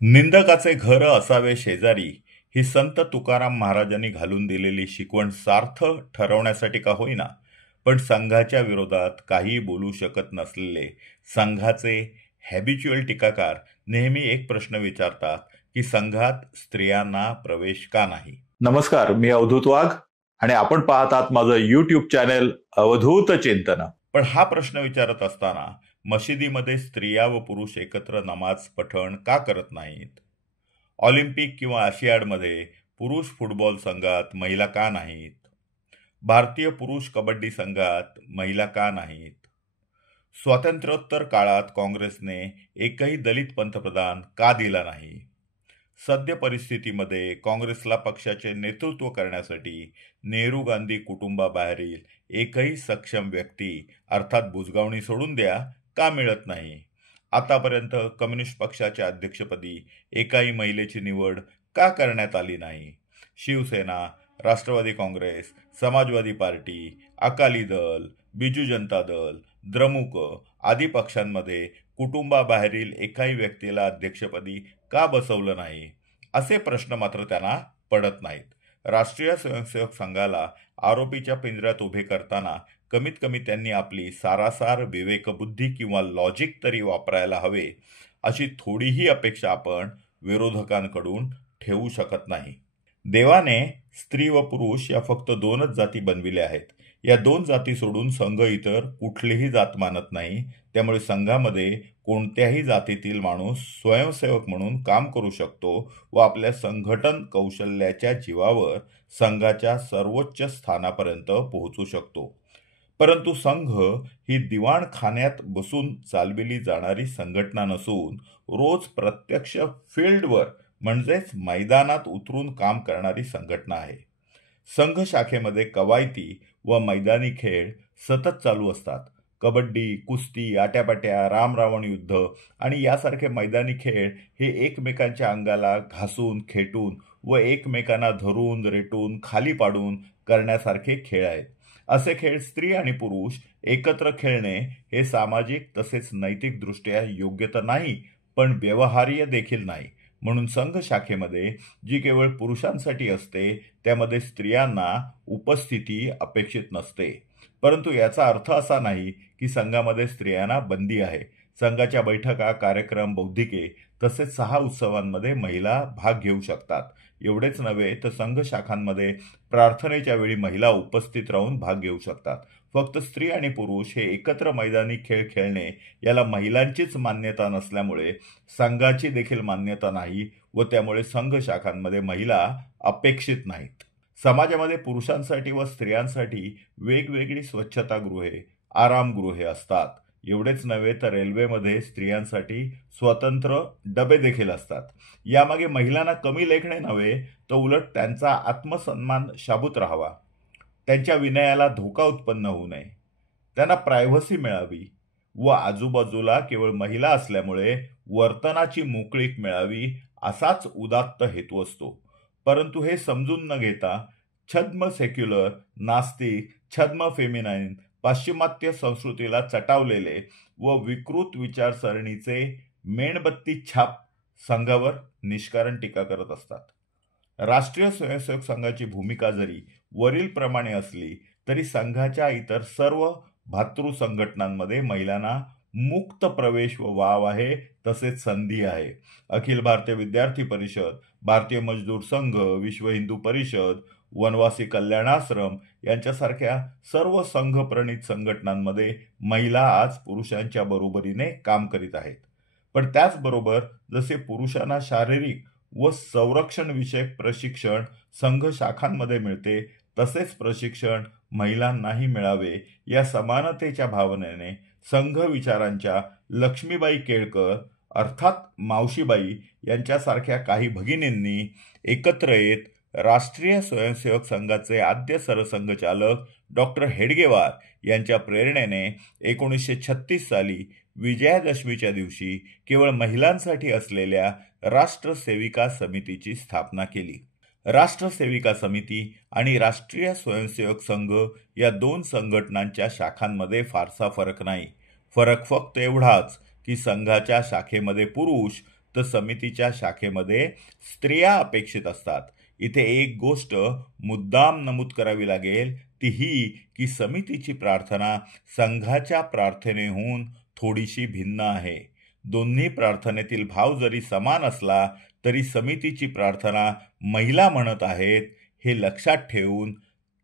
निंदकाचे घर असावे शेजारी ही संत तुकाराम महाराजांनी घालून दिलेली शिकवण सार्थ ठरवण्यासाठी का होईना, पण संघाच्या विरोधात काही बोलू शकत नसलेले संघाचे हॅबिच्युअल टीकाकार नेहमी एक प्रश्न विचारतात की संघात स्त्रियांना प्रवेश का नाही. नमस्कार, मी अवधूत वाघ आणि आपण पाहत आहात माझं YouTube चॅनेल अवधूत चिंतन. पण हा प्रश्न विचारत असताना मशिदीमध्ये स्त्रिया व पुरुष एकत्र नमाज पठण का करत नाहीत? ऑलिम्पिक किंवा आशियाडमध्ये पुरुष फुटबॉल संघात महिला का नाहीत? भारतीय पुरुष कबड्डी संघात महिला का नाहीत? स्वातंत्र्योत्तर काळात काँग्रेसने एकही दलित पंतप्रधान का दिला नाही? सद्य परिस्थितीमध्ये काँग्रेसला पक्षाचे नेतृत्व करण्यासाठी नेहरू गांधी कुटुंबाबाहेरील एकही सक्षम व्यक्ती अर्थात बुजगावणी सोडून द्या का मिळत नाही? आतापर्यंत कम्युनिस्ट पक्षाच्या अध्यक्षपदी एकाही महिलेची निवड का करण्यात आली नाही? शिवसेना, राष्ट्रवादी काँग्रेस, समाजवादी पार्टी, अकाली दल, बिजू जनता दल, द्रमुक आदी पक्षांमध्ये कुटुंबाबाहेरील एकाही व्यक्तीला अध्यक्षपदी का बसवलं नाही, असे प्रश्न मात्र त्यांना पडत नाहीत. राष्ट्रीय स्वयंसेवक संघाला आरोपीच्या पिंजऱ्यात उभे करताना कमीत कमी त्यांनी आपली सारासार विवेकबुद्धी किंवा लॉजिक तरी वापरायला हवे, अशी थोडीही अपेक्षा आपण विरोधकांकडून ठेवू शकत नाही. देवाने स्त्री व पुरुष या फक्त दोनच जाती बनविल्या आहेत. या दोन जाती सोडून संघ इतर कुठलीही जात मानत नाही. त्यामुळे संघामध्ये कोणत्याही जातीतील माणूस स्वयंसेवक म्हणून काम करू शकतो व आपल्या संघटन कौशल्याच्या जीवावर संघाच्या सर्वोच्च स्थानापर्यंत पोहोचू शकतो. परंतु संघ ही दिवाणखान्यात बसून चालविली जाणारी संघटना नसून रोज प्रत्यक्ष फील्डवर म्हणजेच मैदानात उतरून काम करणारी संघटना आहे. संघ शाखेमध्ये कवायती व मैदानी खेळ सतत चालू असतात. कबड्डी, कुस्ती, आट्यापाट्या, रामरावण युद्ध आणि यासारखे मैदानी खेळ हे एकमेकांच्या अंगाला घासून, खेटून व एकमेकांना धरून, रेटून, खाली पाडून करण्यासारखे खेळ आहेत. असे खेळ स्त्री आणि पुरुष एकत्र खेळणे हे सामाजिक तसेच नैतिकदृष्ट्या योग्य तर नाही, पण व्यवहार्य देखील नाही. म्हणून संघ शाखेमध्ये जी केवळ पुरुषांसाठी असते त्यामध्ये स्त्रियांना उपस्थिती अपेक्षित नसते. परंतु याचा अर्थ असा नाही की संघामध्ये स्त्रियांना बंदी आहे. संघाच्या बैठका, कार्यक्रम, बौद्धिके तसेच 6 उत्सवांमध्ये महिला भाग घेऊ शकतात. एवढेच नव्हे तर संघ शाखांमध्ये प्रार्थनेच्या वेळी महिला उपस्थित राहून भाग घेऊ शकतात. फक्त स्त्री आणि पुरुष हे एकत्र मैदानी खेळ खेळणे याला महिलांचीच मान्यता नसल्यामुळे संघाची देखील मान्यता नाही व त्यामुळे संघ शाखांमध्ये महिला अपेक्षित नाहीत. समाजामध्ये पुरुषांसाठी व स्त्रियांसाठी वेगवेगळी स्वच्छतागृहे, आरामगृहे असतात. एवढेच नव्हे तर रेल्वेमध्ये स्त्रियांसाठी स्वतंत्र डबे देखील असतात. यामागे महिलांना कमी लेखणे नव्हे तर उलट त्यांचा आत्मसन्मान शाबूत राहावा, त्यांच्या विनयाला धोका उत्पन्न होऊ नये, त्यांना प्रायव्हसी मिळावी व आजूबाजूला केवळ महिला असल्यामुळे वर्तनाची मोकळीक मिळावी असाच उदात्त हेतू असतो. परंतु हे समजून न घेता छद्म सेक्युलर, नास्तिक, छद्म फेमिनाईन, पाश्चिमात्य संस्कृतीला चटावलेले व विकृत विचारसरणीचे मेणबत्ती छाप संघावर निष्कारण टीका करत असतात. राष्ट्रीय स्वयंसेवक संघाची भूमिका जरी वरीलप्रमाणे असली तरी संघाच्या इतर सर्व भातृ संघटनांमध्ये महिलांना मुक्त प्रवेश व वाव आहे तसेच संधी आहे. अखिल भारतीय विद्यार्थी परिषद, भारतीय मजदूर संघ, विश्व हिंदू परिषद, वनवासी कल्याणाश्रम यांच्यासारख्या सर्व संघप्रणीत संघटनांमध्ये महिला आज पुरुषांच्या बरोबरीने काम करीत आहेत. पण त्याचबरोबर जसे पुरुषांना शारीरिक व संरक्षण विषयक प्रशिक्षण संघ शाखांमध्ये मिळते तसेच प्रशिक्षण महिलांनाही मिळावे या समानतेच्या भावनेने संघ विचारांच्या लक्ष्मीबाई केळकर अर्थात मावशीबाई यांच्यासारख्या काही भगिनींनी एकत्र येत राष्ट्रीय स्वयंसेवक संघाचे आद्य सरसंघचालक डॉक्टर हेडगेवार यांच्या प्रेरणेने 1936 साली विजयादशमीच्या दिवशी केवळ महिलांसाठी असलेल्या राष्ट्रसेविका समितीची स्थापना केली. राष्ट्रसेविका समिती आणि राष्ट्रीय स्वयंसेवक संघ या दोन संघटनांच्या शाखांमध्ये फारसा फरक नाही. फरक फक्त एवढाच की संघाच्या शाखेमध्ये पुरुष तर समितीच्या शाखेमध्ये स्त्रिया अपेक्षित असतात. इथे एक गोष्ट मुद्दाम नमूद करावी लागेल ती ही की समितीची प्रार्थना संघाच्या प्रार्थनेहून थोडीशी भिन्न आहे. दोन्ही प्रार्थनेतील भाव जरी समान असला तरी समितीची प्रार्थना महिला म्हणत आहेत हे लक्षात ठेवून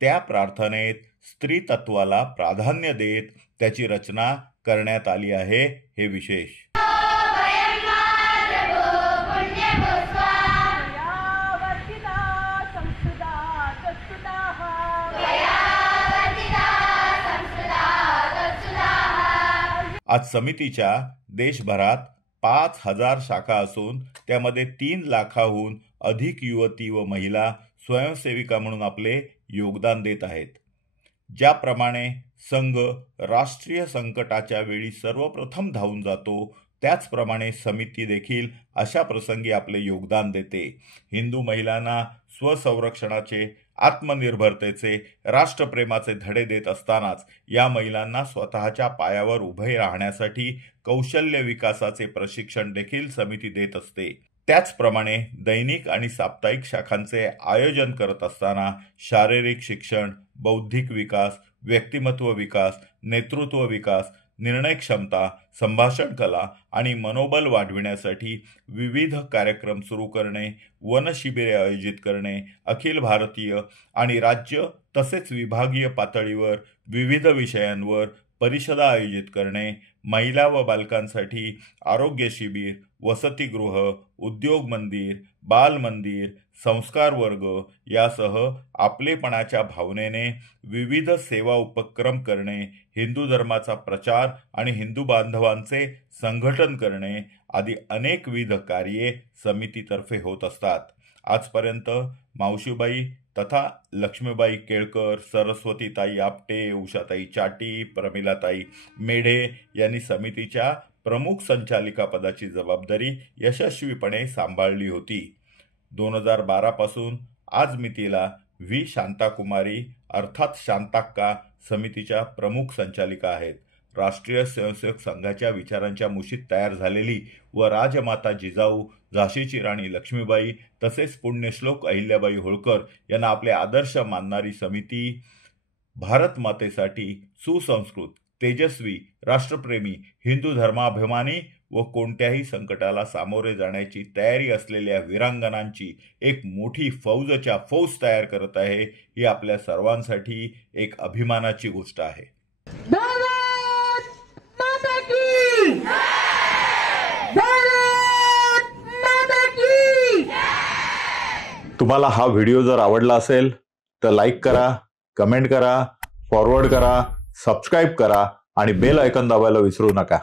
त्या प्रार्थनेत स्त्री तत्वाला प्राधान्य देत त्याची रचना करण्यात आली आहे हे विशेष. आज समितीच्या देशभरात 5,000 शाखा असून त्यामध्ये 3 लाखाहून अधिक युवती व महिला स्वयंसेविका म्हणून आपले योगदान देत आहेत. ज्याप्रमाणे संघ राष्ट्रीय संकटाच्या वेळी सर्वप्रथम धावून जातो त्याचप्रमाणे समिती देखील अशा प्रसंगी आपले योगदान देते. हिंदू महिलांना स्वसंरक्षणाचे, आत्मनिर्भरतेचे, राष्ट्रप्रेमाचे धडे देत असतानाच या महिलांना स्वतःच्या पायावर उभे राहण्यासाठी कौशल्य विकासाचे प्रशिक्षण देखील समिती देत असते. त्याचप्रमाणे दैनिक आणि साप्ताहिक शाखांचे आयोजन करत असताना शारीरिक शिक्षण, बौद्धिक विकास, व्यक्तिमत्व विकास, नेतृत्व विकास, निर्णय क्षमता, संभाषण कला आणि मनोबल वाढविण्यासाठी विविध कार्यक्रम सुरू करणे, वनशिबिरे आयोजित करणे, अखिल भारतीय आणि राज्य तसेच विभागीय पातळीवर विविध विषयांवर परिषदा आयोजित करणे, महिला व बालकांसाठी आरोग्य शिबिर, वसतिगृह, उद्योग मंदिर, बाल मंदिर, संस्कार वर्ग यासह आपलेपणाच्या भावनेने विविध सेवा उपक्रम करणे, हिंदू धर्माचा प्रचार आणि हिंदू बांधवांचे संघटन करणे आदी अनेकविध कार्ये समितीतर्फे होत असतात. आजपर्यंत मावशीबाई तथा लक्ष्मीबाई केळकर, सरस्वतीताई आपटे, उषाताई चाटी, प्रमिलाताई मेढे यांनी समितीच्या प्रमुख संचालिका पदाची जबाबदारी यशस्वीपणे सांभाळली होती. 2012 पासून आज मितीला व्ही शांताकुमारी अर्थात शांताक्का समितीच्या प्रमुख संचालिका आहेत. राष्ट्रीय स्वयंसेवक संघाच्या विचारांच्या मुशीत तयार झालेली व राजमाता जिजाऊ, झाशीची राणी लक्ष्मीबाई तसेच पुण्यश्लोक अहिल्याबाई होळकर यांना आपले आदर्श मानणारी समिती भारत मातेसाठी सुसंस्कृत, तेजस्वी, राष्ट्रप्रेमी, हिंदू धर्माभिमानी व कोणत्याही संकटाला सामोरे जाण्याची तयारी असलेल्या वीरांगनांची एक मोठी फौजच्या फौज तयार करत आहे. ही आपल्या सर्वांसाठी एक अभिमानाची गोष्ट आहे. तुम्हाला हा व्हिडिओ जर आवडला असेल तर लाईक करा, कमेंट करा, फॉरवर्ड करा, सबस्क्राईब करा आणि बेल आयकॉन दाबायला विसरू नका.